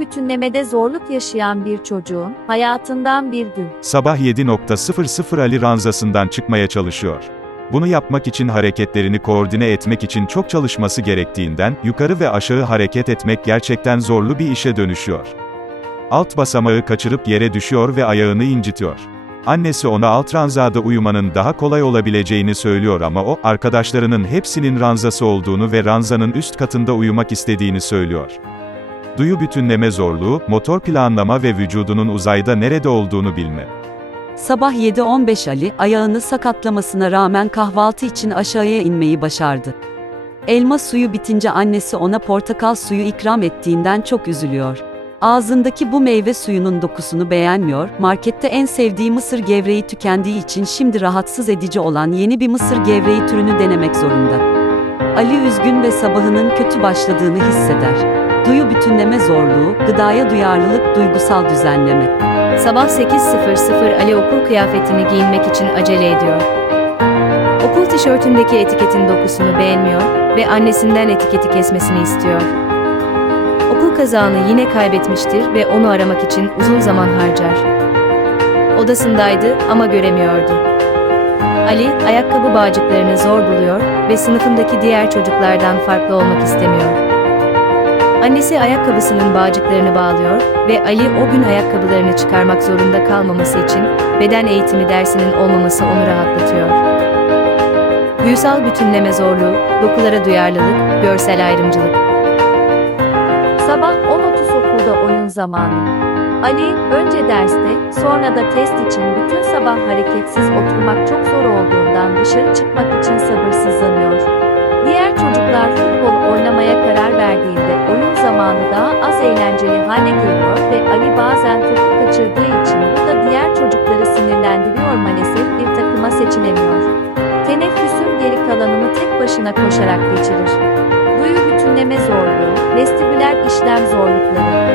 Bütünlemede zorluk yaşayan bir çocuğun hayatından bir gün. Sabah 7.00 Ali ranzasından çıkmaya çalışıyor. Bunu yapmak için hareketlerini koordine etmek için çok çalışması gerektiğinden, yukarı ve aşağı hareket etmek gerçekten zorlu bir işe dönüşüyor. Alt basamağı kaçırıp yere düşüyor ve ayağını incitiyor. Annesi ona alt ranzada uyumanın daha kolay olabileceğini söylüyor ama o, arkadaşlarının hepsinin ranzası olduğunu ve ranzanın üst katında uyumak istediğini söylüyor. Duyu bütünleme zorluğu, motor planlama ve vücudunun uzayda nerede olduğunu bilme. Sabah 7.15 Ali, ayağını sakatlamasına rağmen kahvaltı için aşağıya inmeyi başardı. Elma suyu bitince annesi ona portakal suyu ikram ettiğinden çok üzülüyor. Ağzındaki bu meyve suyunun dokusunu beğenmiyor, markette en sevdiği mısır gevreği tükendiği için şimdi rahatsız edici olan yeni bir mısır gevreği türünü denemek zorunda. Ali üzgün ve sabahının kötü başladığını hisseder. Duyu bütünleme zorluğu, gıdaya duyarlılık, duygusal düzenleme. Sabah 8.00 Ali okul kıyafetini giyinmek için acele ediyor. Okul tişörtündeki etiketin dokusunu beğenmiyor ve annesinden etiketi kesmesini istiyor. Okul kazağını yine kaybetmiştir ve onu aramak için uzun zaman harcar. Odasındaydı ama göremiyordu. Ali, ayakkabı bağcıklarını zor buluyor ve sınıfındaki diğer çocuklardan farklı olmak istemiyor. Annesi ayakkabısının bağcıklarını bağlıyor ve Ali o gün ayakkabılarını çıkarmak zorunda kalmaması için beden eğitimi dersinin olmaması onu rahatlatıyor. Duyusal bütünleme zorluğu, dokulara duyarlılık, görsel ayrımcılık. Sabah 10.30 okulda oyun zamanı. Ali, önce derste, sonra da test için bütün sabah hareketsiz oturmak çok zor olduğundan dışarı çıkmak için sabırsızlanıyor. Diğer çocuklar futbol oynamaya karar verdiğinde oyun zamanı daha az eğlenceli hale geliyor ve Ali bazen topu kaçırdığı için bu da diğer çocukları sinirlendiriyor maalesef bir takıma seçilemiyor. Teneffüsün geri kalanını tek başına koşarak geçirir. Duyu bütünleme zorluğu, vestibüler işlem zorlukları,